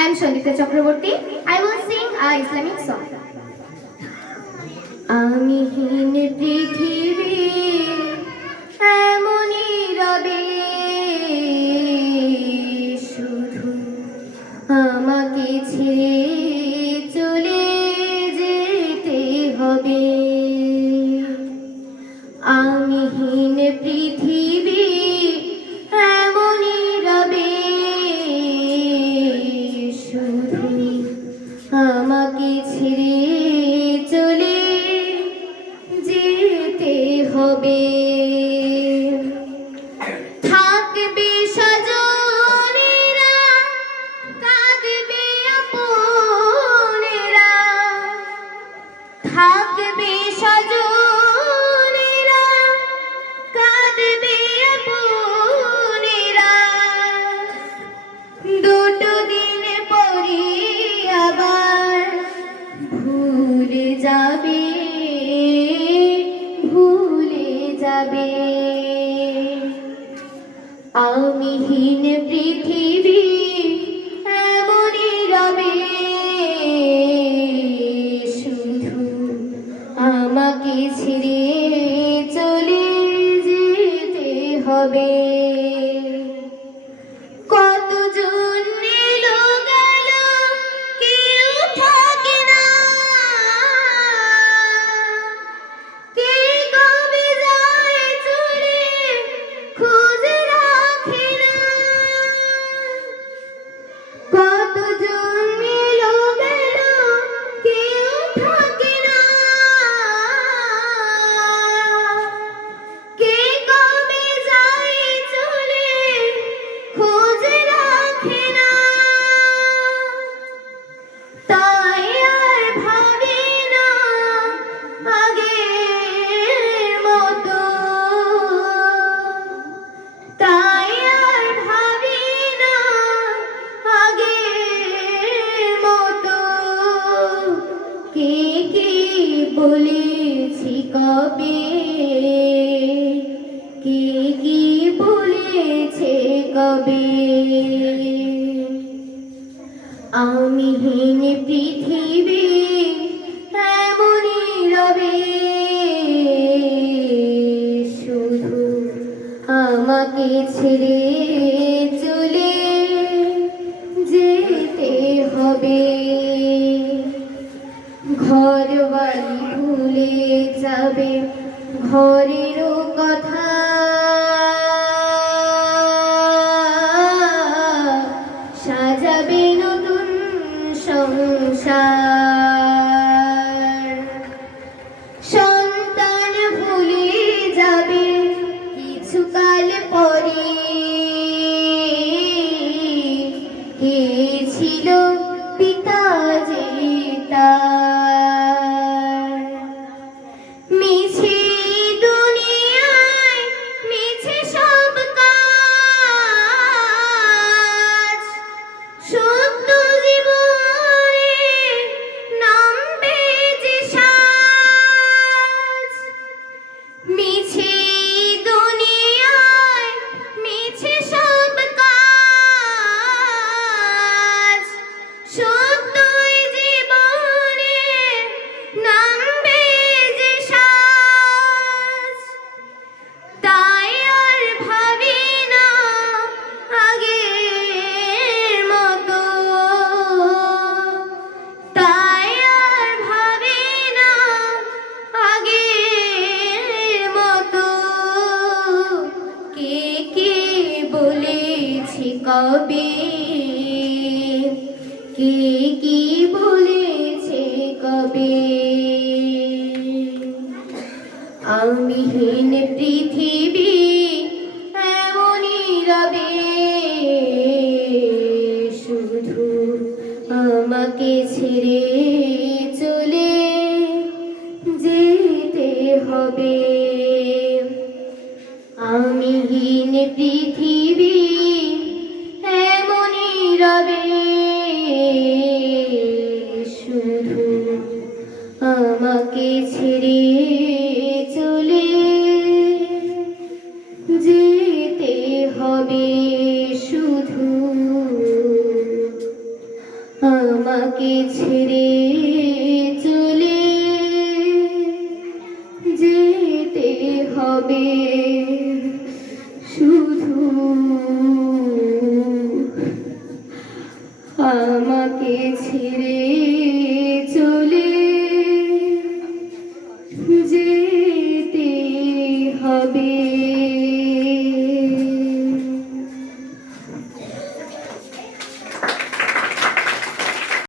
I am Shandika Chakraborty. I will sing a Islamic song. আমি হীন পৃথিবী এমনই রবে শুধু আমাকে ছেড়ে চলে যেতে হবে আমি হীন পৃথিবী এমনই রবে। শুধু আমাকে ছেড়ে চলে যেতে হবে। বলেছি কবে? কে কি বলেছে কবে? আমি হীন পৃথিবী এমনই রবে। শুধু আমাকে ছেড়ে চলে যেতে হবে। কবে কে কি বলেছে কবে? আমি পৃথিবী, এমনই রবে। শুধু আমাকে ছেড়ে চলে যেতে হবে। আমি হীন পৃথিবী ছেড়ে চলে যেতে হবে শুধু আমাকে ছেড়ে চলে যেতে হবে শুধু আমাকে ছেড়ে